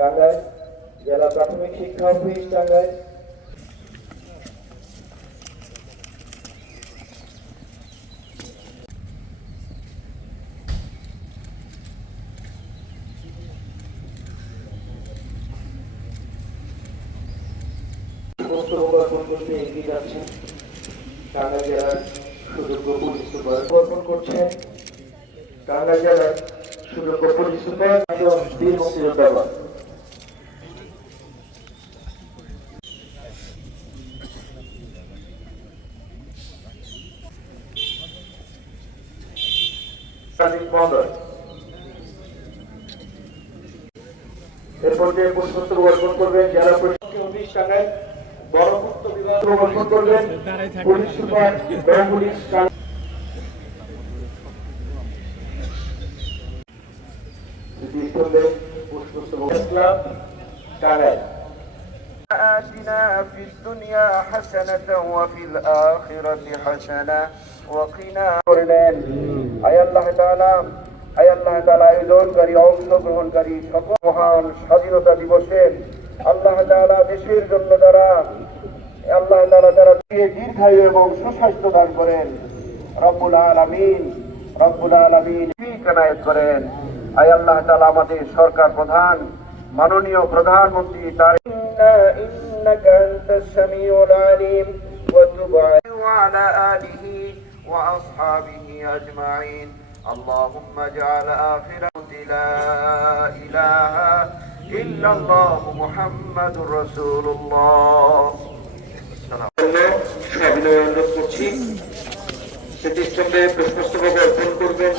টাঙ্গাইল, জেলা প্রাথমিক শিক্ষা অফিস টাঙ্গাইল। এগিয়ে যাচ্ছেন টাঙ্গাইল জেলার সুযোগ্য পুলিশ সুপার অর্পণ করছেন। টাঙ্গাইল জেলার সুযোগ্য পুলিশ সুপার বীর মুক্তিযোদ্ধা। এরপর যে পুষ্পস্তবক অর্পণ করবেন জেলা প্রশাসক অফিস টাঙ্গাইল, বরপূর্ত বিভাগ অর্পণ করবেন পুলিশ সুপার পুলিশ পুষ্পস্তবক ক্লাব টাঙ্গাইল। آتنا في الدنيا حسنة وفي الآخرة حسنة وقنا আল্লাহ তাআলা আয়োজনকারী অংশগ্রহণকারী সকল মহান স্বাধীনতা দিবসে আল্লাহ তাআলা দেশের জন্য আল্লাহ তাআলা দীর্ঘায়ু এবং সুস্বাস্থ্য দান করেন। রব্বুল আলামিন কানায়াত করেন। আল্লাহ তাআলা আমাদের সরকার প্রধান মাননীয় প্রধানমন্ত্রী ইন্নাকা আনতাস সামিউল আলিম ওয়া তুব আলা আলিহি ওয়া আসহাবিহি আজমাইন। اللهم اجعل آخر لا إله إلا الله محمد رسول الله। সবিনয় অনুরোধ করছি, সেটি স্তম্ভে পুষ্পস্তবক অর্পণ করবেন